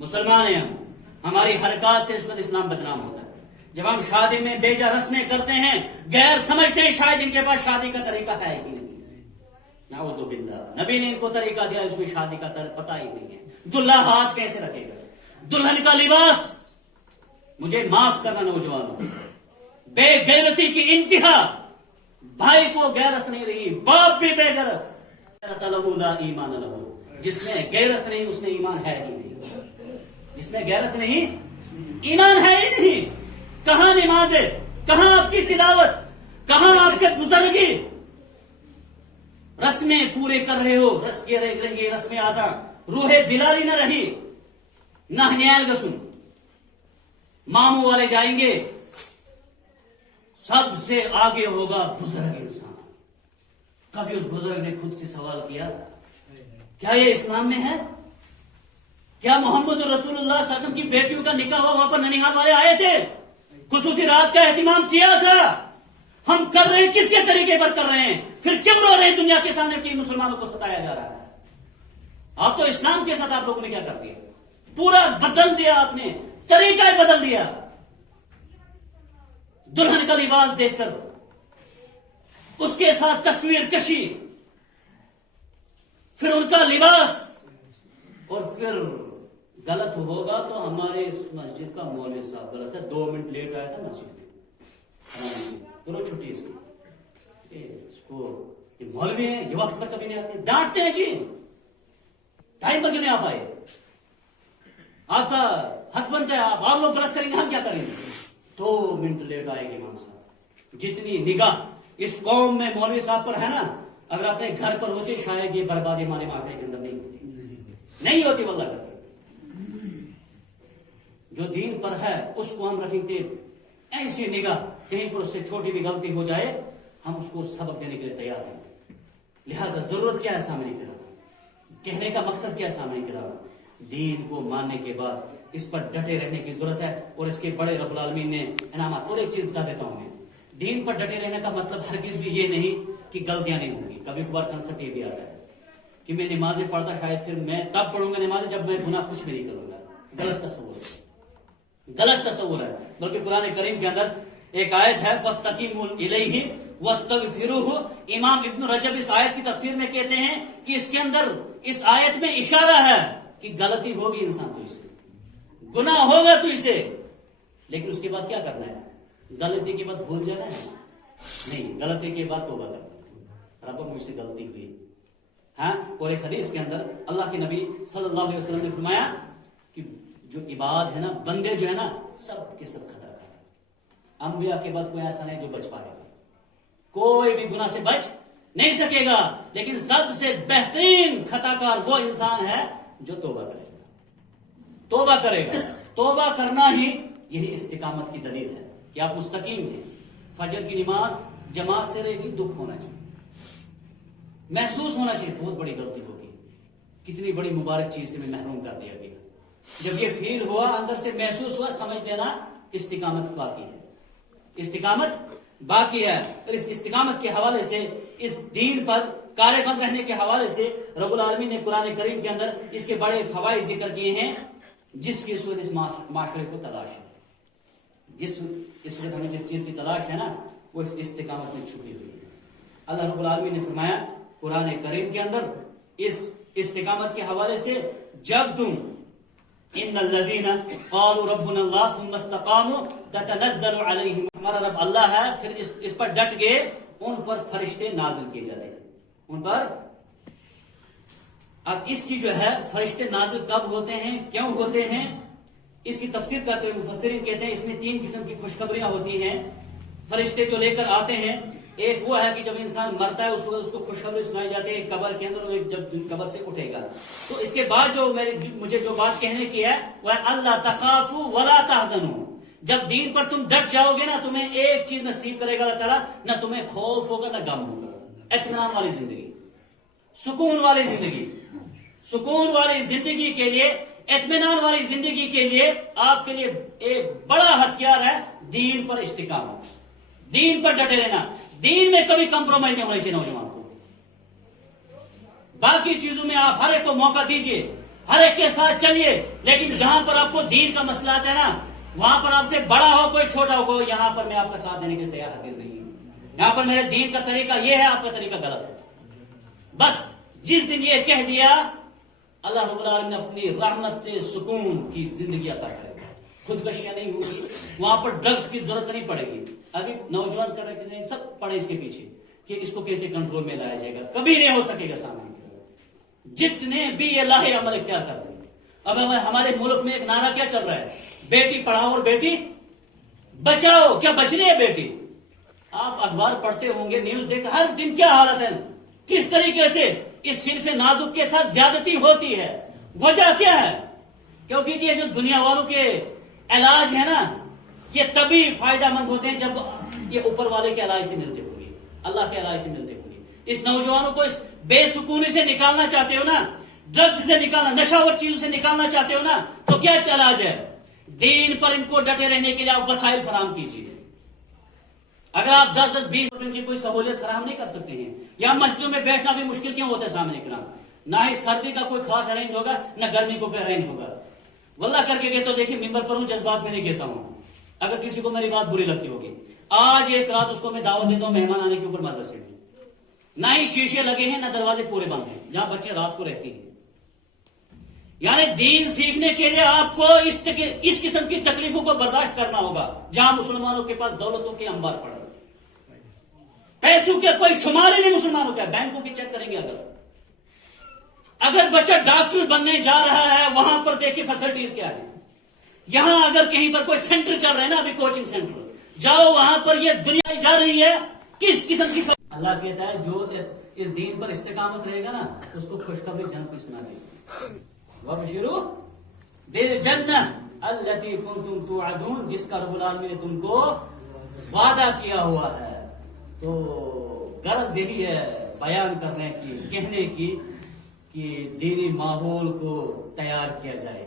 مسلمان ہیں، ہماری حرکات سے اس وقت اسلام بدنام ہوتا ہے۔ جب ہم شادی میں بیجا رسمیں کرتے ہیں، غیر سمجھتے ہیں شاید ان کے پاس شادی کا طریقہ ہے ہی نہیں۔ نعوذ باللہ، نبی نے ان کو طریقہ دیا، اس میں شادی کا پتہ ہی نہیں ہے۔ دلہا ہاتھ کیسے رکھے گا؟ دلہن کا لباس، مجھے معاف کرنا نوجوانوں، بے غیرتی کی انتہا۔ بھائی کو غیرت نہیں رہی، باپ بھی بے غیرت۔ لا ایمان لہو، جس میں غیرت نہیں اس میں ایمان ہے ہی نہیں۔ جس میں غیرت نہیں ایمان ہے ہی نہیں۔ کہاں نماز ہے؟ کہاں آپ کی تلاوت؟ کہاں آپ کے بزرگی؟ رسمیں پورے کر رہے ہو، رسمیں آزاں، روح دلالی نہ رہی، نہ نیال گسن۔ ماموں والے جائیں گے، سب سے آگے ہوگا بزرگ انسان۔ کبھی اس بزرگ نے خود سے سوال کیا، کیا یہ اسلام میں ہے؟ کیا محمد رسول اللہ صلی اللہ علیہ وسلم کی بیٹیوں کا نکاح ہوا، وہاں پر ننیہال والے آئے تھے، خصوصی رات کا اہتمام کیا تھا؟ ہم کر رہے ہیں کس کے طریقے پر کر رہے ہیں؟ پھر کیوں رو رہے ہیں دنیا کے سامنے کہ مسلمانوں کو ستایا جا رہا ہے؟ آپ تو اسلام کے ساتھ آپ لوگوں نے کیا کر دیا؟ پورا بدل دیا، آپ نے طریقہ بدل دیا۔ دلہن کا لباس دیکھ کر اس کے ساتھ تصویر کشی، پھر ان کا لباس، اور پھر غلط ہوگا تو ہمارے مسجد کا مولوی صاحب غلط ہے، 2 منٹ لیٹ آیا تھا مسجد میں، کرو چھٹی اس کی، اس کو یہ مولوی ہیں، یہ وقت پر کبھی نہیں آتے، ڈانٹتے ہیں جی، ٹائم پر کیوں نہیں آ پائے؟ آپ کا حق بنتا ہے، آپ لوگ غلط کریں گے، ہم کیا کریں گے؟ 2 منٹ لیٹ آئے گی امام صاحب۔ جتنی نگاہ اس قوم میں مولوی صاحب پر ہے نا، اگر اپنے گھر پر ہوتے شاید یہ بربادی ہمارے معاشرے کے اندر نہیں ہوتی، واللہ کرتے۔ جو دین پر ہے اس کو ہم رکھیں گے ایسی نگاہ، کہیں پر اس سے چھوٹی بھی غلطی ہو جائے ہم اس کو سبق دینے کے لیے تیار ہیں۔ لہذا ضرورت کیا ہے سامنے کرا، کہنے کا مقصد کیا سامنے کرا؟ دین کو ماننے کے بعد اس پر ڈٹے رہنے کی ضرورت ہے، اور اس کے بڑے رب العالمین نے انعامات۔ اور ایک چیز بتا دیتا ہوں میں، دین پر ڈٹے رہنے کا مطلب ہرگز بھی یہ نہیں کہ غلطیاں نہیں ہوں گی۔ کبھی کبھار کنسپٹ یہ بھی آتا ہے کہ میں نمازیں پڑھتا، شاید پھر میں تب پڑھوں گا نمازیں جب میں گناہ کچھ بھی نہیں کروں گا۔ غلط تصور ہے، غلط تصور ہے۔ بلکہ قرآن کریم کے اندر ایک آیت ہے، فَاسْتَقِیمُوا إِلَیْهِ وَاسْتَغْفِرُوهُ۔ امام ابن رجب اس آیت کی تفسیر میں کہتے ہیں کہ اس کے اندر اس آیت میں اشارہ ہے کہ غلطی ہوگی انسان تو اسے، گناہ ہوگا تو اسے، لیکن اس کے بعد کیا کرنا ہے؟ غلطی کے بعد بھول جانا ہے؟ نہیں، غلطی کے بعد توبہ کرنا ہے، رب مجھ سے غلطی ہوئی۔ ہاں، اور ایک حدیث کے اندر اللہ کے نبی صلی اللہ علیہ وسلم نے فرمایا کہ جو عباد ہے نا، بندے جو ہے نا، سب کے سب خطا کھاتے ہیں۔ انبیاء کے بعد کوئی ایسا نہیں جو بچ پائے گا، کوئی بھی گناہ سے بچ نہیں سکے گا، لیکن سب سے بہترین خطا کار وہ انسان ہے جو توبہ کرے گا۔ توبہ کرے گا، توبہ کرنا ہی یہی استقامت کی دلیل ہے کہ آپ مستقیم ہیں۔ فجر کی نماز جماعت سے رہے گی، دکھ ہونا چاہیے، محسوس ہونا چاہیے بہت بڑی غلطی ہوگی، کتنی بڑی مبارک چیز سے میں محروم کر دیا گیا۔ جب یہ فیل ہوا، اندر سے محسوس ہوا، سمجھ لینا استقامت باقی ہے، استقامت باقی ہے۔ اور اس استقامت کے حوالے سے، اس دین پر کارے بند رہنے کے حوالے سے رب العالمین نے قرآن کریم کے اندر اس کے بڑے فوائد ذکر کیے ہیں، جس کی صورت اس معاشرے کو تلاش ہے۔ اس وقت ہمیں جس چیز کی تلاش ہے نا، وہ اس استقامت میں چھپی ہوئی ہے۔ اللہ رب العالمین نے فرمایا قرآن کریم کے اندر اس استقامت کے حوالے سے، جب تم ان الذین قالوا ربنا اللہ ثم استقاموا تتنزل علیہم، ہمارا رب اللہ ہے، پھر اس پر ڈٹ گئے، ان پر فرشتے نازل کیے جاتے ہیں، ان پر اب اس کی جو ہے فرشتے نازل کب ہوتے ہیں، کیوں ہوتے ہیں، اس کی تفسیر کرتے ہوئے مفسرین کہتے ہیں اس میں 3 قسم کی خوشخبریاں ہوتی ہیں فرشتے جو لے کر آتے ہیں۔ ایک وہ ہے کہ جب انسان مرتا ہے اس وقت اس کو خوشخبری سنائی جاتی ہے قبر کے اندر، جب قبر سے اٹھے گا۔ تو اس کے بعد جو مجھے جو بات کہنے کی ہے وہ ہے اللہ تخافوا ولا تحزنوا، جب دین پر تم ڈٹ جاؤ گے نا، تمہیں ایک چیز نصیب کرے گا اللہ تعالیٰ، نہ تمہیں خوف ہوگا نہ غم ہوگا، اطمینان والی زندگی، سکون والی زندگی۔ سکون والی زندگی کے لیے، اطمینان والی زندگی کے لیے آپ کے لیے ایک بڑا ہتھیار ہے دین پر استقامت، دین پر ڈٹے رہنا۔ دین میں کبھی کمپرومائز نہیں ہونا چاہیے نوجوان کو۔ باقی چیزوں میں آپ ہر ایک کو موقع دیجئے، ہر ایک کے ساتھ چلیے، لیکن جہاں پر آپ کو دین کا مسئلہ آتا ہے نا، وہاں پر آپ سے بڑا ہو کوئی چھوٹا ہو کوئی، یہاں پر میں آپ کا ساتھ دینے کے لیے تیار ہرگز نہیں ہوں۔ یہاں پر میرے دین کا طریقہ یہ ہے، آپ کا طریقہ غلط ہے۔ بس جس دن یہ کہہ دیا، اللہ رب العالمین نے اپنی رحمت سے سکون کی زندگی عطا کرے گا، خودکشیاں نہیں ہوگی، وہاں پر ڈرگز کی ضرورت نہیں پڑے گی۔ ابھی نوجوان کر رہے ہیں سب پڑے اس کے پیچھے کہ اس کو کیسے کنٹرول میں لایا جائے گا، کبھی نہیں ہو سکے گا سامنے جتنے بھی یہ لاہے عمل اختیار کر رہے ہیں۔ اب ہمارے ملک میں ایک نعرہ کیا چل رہا ہے، بیٹی پڑھاؤ اور بیٹی بچاؤ۔ کیا بچنی ہے بیٹی؟ آپ اخبار پڑھتے ہوں گے، نیوز دیکھ، ہر دن کیا حالت ہے، کس طریقے سے اس صنف نازک کے ساتھ زیادتی ہوتی ہے۔ وجہ کیا ہے؟ کیونکہ یہ جو دنیا والوں کے علاج ہے نا، یہ تبھی فائدہ مند ہوتے ہیں جب یہ اوپر والے کے علاج سے ملتے ہوں گے، اللہ کے علاج سے ملتے ہوں گے۔ اس نوجوانوں کو اس بے سکونی سے نکالنا چاہتے ہو نا، ڈرگز سے نکالنا، نشاور چیزوں سے نکالنا چاہتے ہو نا، تو کیا علاج ہے؟ دین پر ان کو ڈٹے رہنے کے لیے آپ وسائل فراہم کیجیے۔ اگر آپ 10-20 روپے کی کوئی سہولت فراہم نہیں کر سکتے ہیں، یا مسجدوں میں بیٹھنا بھی مشکل کیوں ہوتا ہے سامنے کرام، نہ ہی سردی کا کوئی خاص ارینج ہوگا، نہ گرمی کو کوئی ارینج ہوگا۔ واللہ کر کے کہتا ہوں، دیکھیں ممبر پر ہوں، جذبات میں نہیں کہتا ہوں، اگر کسی کو میری بات بری لگتی ہوگی، آج ایک رات اس کو میں دعوت دیتا ہوں مہمان آنے کے اوپر مدرسے میں، نہ ہی شیشے لگے ہیں نہ دروازے پورے بند ہیں جہاں بچے رات کو رہتے ہیں۔ یعنی دین سیکھنے کے لیے آپ کو اس قسم کی تکلیفوں کو برداشت کرنا ہوگا، جہاں مسلمانوں کے پاس دولتوں کے انبار پڑے، پیسوں کے کوئی شمار ہی نہیں مسلمانوں کا، بینکوں کی چیک کریں گے۔ اگر بچہ ڈاکٹر بننے جا رہا ہے، وہاں پر دیکھیں فیسلٹیز کیا ہے۔ یہاں اگر کہیں پر کوئی سینٹر چل رہا ہے نا، ابھی کوچنگ سینٹر جاؤ، وہاں پر یہ دنیا جا رہی ہے کس قسم کی۔ اللہ کہتا ہے جو اس دین پر استقامت رہے گا نا، اس کو خوشخبری جنت کی سنا دیجیے، وَبَشِّرُوا بِالْجَنَّةِ الَّتِي كُنتُمْ تُوعَدُونَ، جس کا رب العالمین نے تم کو وعدہ کیا ہوا ہے۔ تو غرض یہی ہے بیان کرنے کی، کہنے کی، کہ دینی ماحول کو تیار کیا جائے۔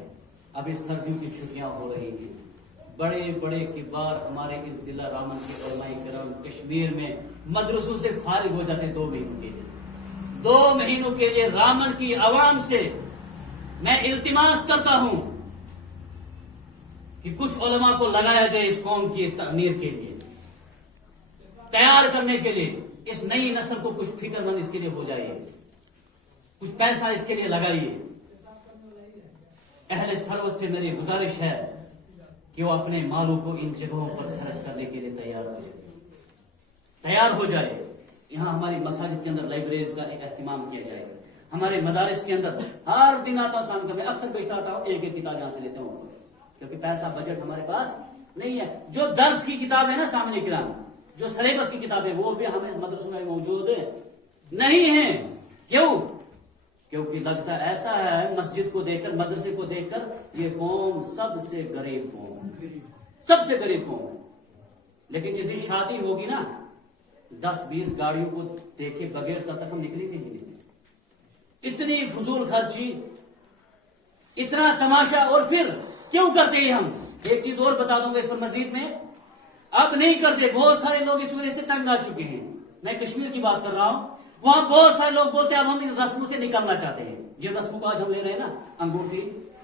ابھی سردیوں کی چھٹیاں ہو رہی ہیں، بڑے بڑے کبار ہمارے اس ضلع رامن کے علماء کرام کشمیر میں مدرسوں سے فارغ ہو جاتے ہیں 2 مہینوں کے لیے۔ 2 مہینوں کے لیے رامن کی عوام سے میں التماس کرتا ہوں کہ کچھ علماء کو لگایا جائے اس قوم کی تعمیر کے لیے، تیار کرنے کے لیے، اس نئی نسل کو کچھ فکر مند اس کے لیے ہو جائے، کچھ پیسہ اس کے لیے لگائیے۔ اہل ثروت سے میری گزارش ہے کہ وہ اپنے مالوں کو ان جگہوں پر خرچ کرنے کے لیے تیار ہو جائے۔ یہاں ہماری مساجد کے اندر لائبریریز کا ایک اہتمام کیا جائے، ہمارے مدارس کے اندر ہر دن آتا ہوں شام کا، میں اکثر بیچتا آتا ہوں، ایک کتاب یہاں سے لیتا ہوں، کیونکہ پیسہ بجٹ ہمارے پاس نہیں ہے۔ جو درس کی کتاب ہے نا سامنے کرام، جو سلیبس کی کتابیں، وہ بھی ہمیں مدرسوں میں موجود نہیں ہیں۔ کیوں؟ کیونکہ لگتا ایسا ہے مسجد کو دیکھ کر، مدرسے کو دیکھ کر، یہ قوم سب سے غریب قوم، سب سے غریب قوم۔ لیکن جس دن شادی ہوگی نا، 10-20 گاڑیوں کو دیکھے بغیر تب تک ہم نکلیں گے ہی نہیں۔ اتنی فضول خرچی، اتنا تماشا، اور پھر کیوں کرتے ہیں ہم؟ ایک چیز اور بتا دوں گا اس پر مزید میں، اب نہیں کرتے۔ بہت سارے لوگ اس وجہ سے تنگ آ چکے ہیں، میں کشمیر کی بات کر رہا ہوں، وہاں بہت سارے لوگ بولتے ہیں اب ہم ان رسموں سے نکلنا چاہتے ہیں۔ جن رسموں کو آج ہم لے رہے ہیں نا، انگوٹھی،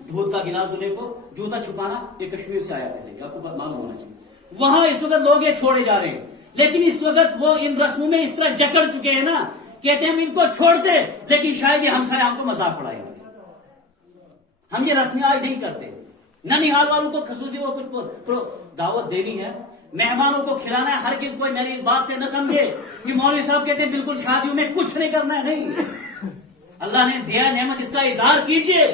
دودھ کا گلاس دلہے کو، جوتا چھپانا، یہ کشمیر سے آیا پہلے، آپ کو معلوم ہونا چاہیے۔ وہاں اس وقت لوگ یہ چھوڑے جا رہے ہیں، لیکن اس وقت وہ ان رسموں میں اس طرح جکڑ چکے ہیں نا، کہتے ہیں ہم ان کو چھوڑ دیں، لیکن شاید یہ ہمسائے ہم کو مذاق اڑائیں گے۔ ہم یہ رسمیں آج نہیں کرتے۔ ننیہال والوں کو خصوصی وہ کچھ دعوت دینی ہے، مہمانوں کو کھلانا ہے، ہر کسی کو میری اس بات سے نہ سمجھے کہ مولوی صاحب کہتے ہیں بالکل شادیوں میں کچھ نہیں کرنا ہے، نہیں۔ اللہ نے دیا نعمت، اس کا اظہار کیجئے،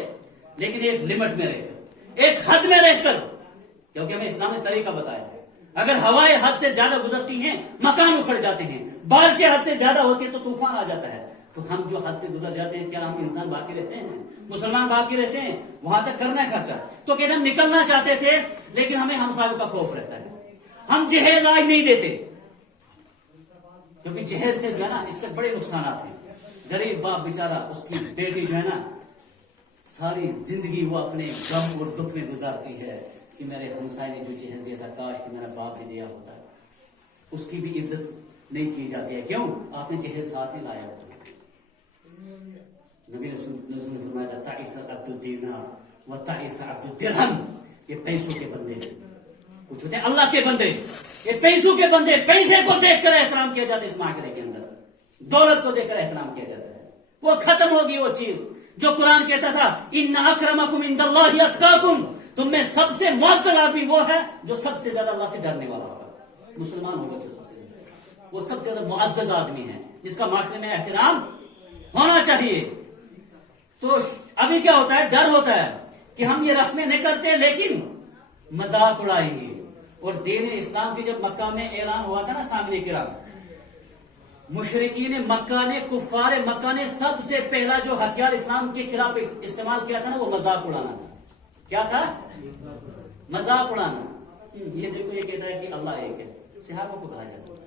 لیکن ایک لمٹ میں رہ کر، ایک حد میں رہ کر، کیونکہ ہمیں اسلام نے طریقہ بتایا ہے۔ اگر ہوائیں حد سے زیادہ گزرتی ہیں مکان اکھڑ جاتے ہیں، بارشیں حد سے زیادہ ہوتی ہیں تو طوفان آ جاتا ہے۔ تو ہم جو حد سے گزر جاتے ہیں، کیا ہم انسان باقی رہتے ہیں؟ مسلمان باقی رہتے ہیں؟ وہاں تک کرنا ہے خرچہ۔ تو کہ ہم نکلنا چاہتے تھے، لیکن ہمیں ہمسایوں کا خوف رہتا ہے، ہم جہیز آج نہیں دیتے، کیونکہ جہیز سے جو ہے نا اس کے بڑے نقصانات ہیں۔ غریب باپ بیچارہ، اس کی بیٹی جو ہے نا ساری زندگی وہ اپنے غم اور دکھ میں گزارتی ہے کہ میرے ہمسائے نے جو جہیز دیا تھا کاش کہ میرا باپ نے دیا ہوتا۔ اس کی بھی عزت نہیں کی جاتی ہے، کیوں؟ آپ نے جہیز ساتھ میں لایا ہوتا۔ نبی رسول نے فرمایا تھا تعیس عبد الدینار و تعیس عبد الدرہم، یہ پیسوں کے بندے، کچھ ہوتے ہیں اللہ کے بندے، یہ پیسوں کے بندے۔ پیسے کو دیکھ کر احترام کیا جاتا ہے اس معاشرے کے اندر، دولت کو دیکھ کر احترام کیا جاتا ہے۔ وہ ختم ہوگی وہ چیز جو قرآن کہتا تھا ان اکرمکم عند اللہ اتقاکم، تم میں سب سے معزز آدمی وہ ہے جو سب سے زیادہ اللہ سے ڈرنے والا ہوگا، مسلمان ہوگا جو سب سے زیادہ، وہ سب سے زیادہ معزز آدمی ہے جس کا معاشرے میں احترام ہونا چاہیے۔ تو ابھی کیا ہوتا ہے؟ ڈر ہوتا ہے کہ ہم یہ رسمیں نہیں کرتے لیکن مذاق اڑائیں گے۔ اور دین اسلام کی جب مکہ میں اعلان ہوا تھا نا سامنے کرام، مشرکین مکہ نے، کفار مکہ نے سب سے پہلا جو ہتھیار اسلام کے خلاف استعمال کیا تھا نا وہ مذاق اڑانا تھا۔ کیا تھا؟ مذاق اڑانا۔ یہ دیکھو یہ کہتا ہے کہ اللہ ایک ہے، صحابہ کو کہا جاتا ہے۔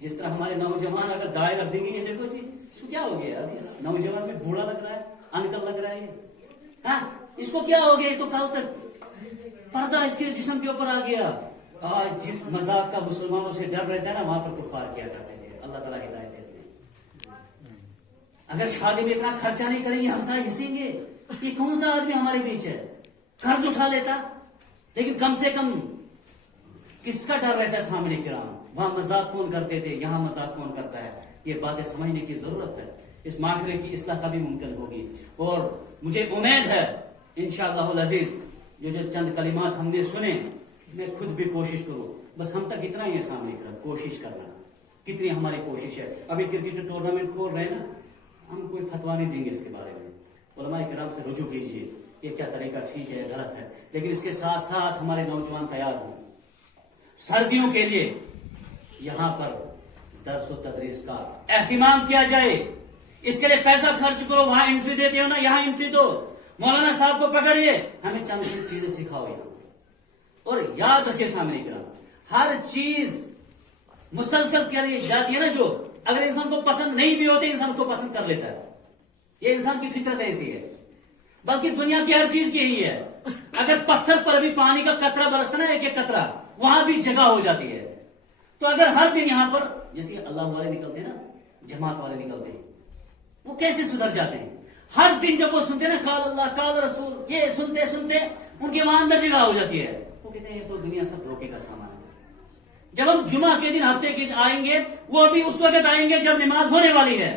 جس طرح ہمارے نوجوان اگر دائیں رکھ دیں گے یہ دیکھو جی اس کو کیا ہو گیا، ابھی اس نوجوان میں بوڑھا لگ رہا ہے، انکل لگ رہا ہے، ہاں اس کو کیا ہو گیا، یہ تو کل تک پردہ اس کے جسم کے اوپر آ گیا۔ آج جس مذاق کا مسلمانوں سے ڈر رہتا ہے نا وہاں پر کفار کیا کرتے تھے۔ اللہ تعالیٰ ہدایت دیتے ہیں۔ اگر شادی میں اتنا خرچہ نہیں کریں گے ہمسائے ہنسیں گے، یہ کون سا آدمی ہمارے بیچ ہے، قرض اٹھا لیتا، لیکن کم سے کم کس کا ڈر رہتا ہے سامنے کرام، وہاں مذاق کون کرتے تھے، یہاں مذاق کون کرتا ہے۔ یہ باتیں سمجھنے کی ضرورت ہے، اس معاشرے کی اصلاح تبھی ممکن ہوگی۔ اور مجھے امید ہے انشاءاللہ العزیز جو چند کلمات ہم نے سنے، میں خود بھی کوشش کروں، بس ہم تک اتنا ہی ہے سامنے کا کوشش کرنا، کتنی ہماری کوشش ہے۔ ابھی کرکٹ ٹورنامنٹ کھول رہے ہیں نا، ہم کوئی فتوا نہیں دیں گے اس کے بارے میں، علماء کرام سے رجوع کیجیے یہ کیا طریقہ ٹھیک ہے غلط ہے، لیکن اس کے ساتھ ساتھ ہمارے نوجوان تیار ہوں سردیوں کے لیے یہاں پر درس و تدریس کا اہتمام کیا جائے۔ اس کے لیے پیسہ خرچ کرو، وہاں انٹری دیتے ہو نا یہاں انٹری دو، مولانا صاحب کو پکڑیے، ہمیں چند چیزیں سکھاؤ یہاں، اور یاد رکھے سامنے کرام ہر چیز مسلسل کری جاتی ہے نا، جو اگر انسان کو پسند نہیں بھی ہوتے انسان کو پسند کر لیتا ہے، یہ انسان کی فطرت ایسی ہے، بلکہ دنیا کی ہر چیز کی یہی ہے۔ اگر پتھر پر بھی پانی کا قطرہ برستا نا ایک ایک قطرہ، وہاں بھی جگہ ہو جاتی ہے۔ تو اگر ہر دن یہاں پر جیسے اللہ والے نکلتے ہیں نا، جماعت والے نکلتے ہیں، وہ کیسے سدھر جاتے ہیں؟ ہر دن جب وہ سنتے ہیں نا قال اللہ قال رسول، یہ سنتے سنتے ان کے وہاں اندر جگہ ہو جاتی ہے، وہ کہتے ہیں یہ تو دنیا سب دھوکے کا سامان ہے۔ جب ہم جمعہ کے دن ہفتے کے دن آئیں گے، وہ بھی اس وقت آئیں گے جب نماز ہونے والی ہے۔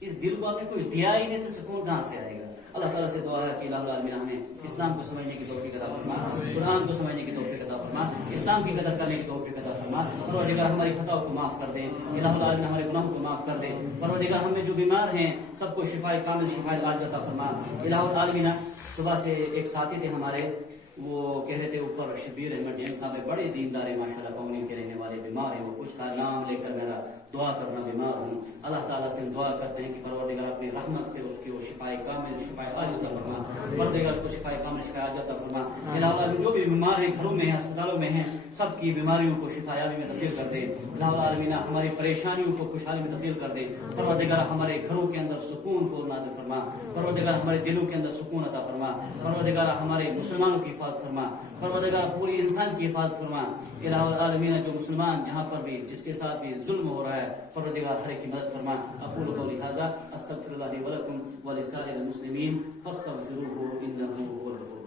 اس دل کو آپ نے کچھ دیا ہی نہیں تو سکون کہاں سے آئے گا؟ اللہ تعالیٰ سے دعا ہے کہ الہ العالمین ہمیں اسلام کو سمجھنے کی توفیق عطا فرما، قرآن کو سمجھنے کی توفیق عطا فرما، اسلام کی قدر کرنے کی توفیق عطا فرما۔ پروردگار ہماری خطاؤں کو معاف کر دیں، الہ العالمین ہمارے گناہوں کو معاف کر دیں۔ پروردگار ہمیں جو بیمار ہیں سب کو شفائے کامل، شفائے عاجل عطا فرما۔ الہ العالمین صبح سے ایک ساتھی تھے ہمارے، وہ کہہ رہے تھے اوپر شبیر احمد ڈیم صاحب بڑے دیندار ہیں ماشاءاللہ، قومی کے رہنے والے، بیمار ہیں، وہ کچھ کا نام لے کر میرا دعا کرنا بیمار ہوں۔ اللہ تعالیٰ سے دعا کرتے ہیں کہ پروردگار اپنی رحمت سے اس کی وہ شفائے کامل، شفائے عاجل عطا فرما، پروردگار اس کو شفائے کامل، شفائے عاجل عطا فرما۔ الہ العالمین جو بھی بیمار ہیں، گھروں میں ہیں، ہسپتالوں میں ہیں، سب کی بیماریوں کو شفا یابی میں تبدیل کر دے۔ الہ العالمین ہماری پریشانیوں کو خوشحالی میں تبدیل کر دے۔ پروردگار ہمارے گھروں کے اندر سکون کو نازل فرما، پروردگار ہمارے دلوں کے اندر سکون عطا فرما، پروردگار ہمارے مسلمانوں کی حفاظت فرما، پروردگار پوری انسان کی حفاظت فرما۔ الہ العالمین جو مسلمان جہاں پر بھی جس کے ساتھ بھی ظلم ہو رہا ہے، پروردگار ہر ایک کی مدد فرما۔ اقول قولی ھذا استغفر اللہ لی ولکم ولسائر المسلمین فاستغفروہ انہ هو الغفور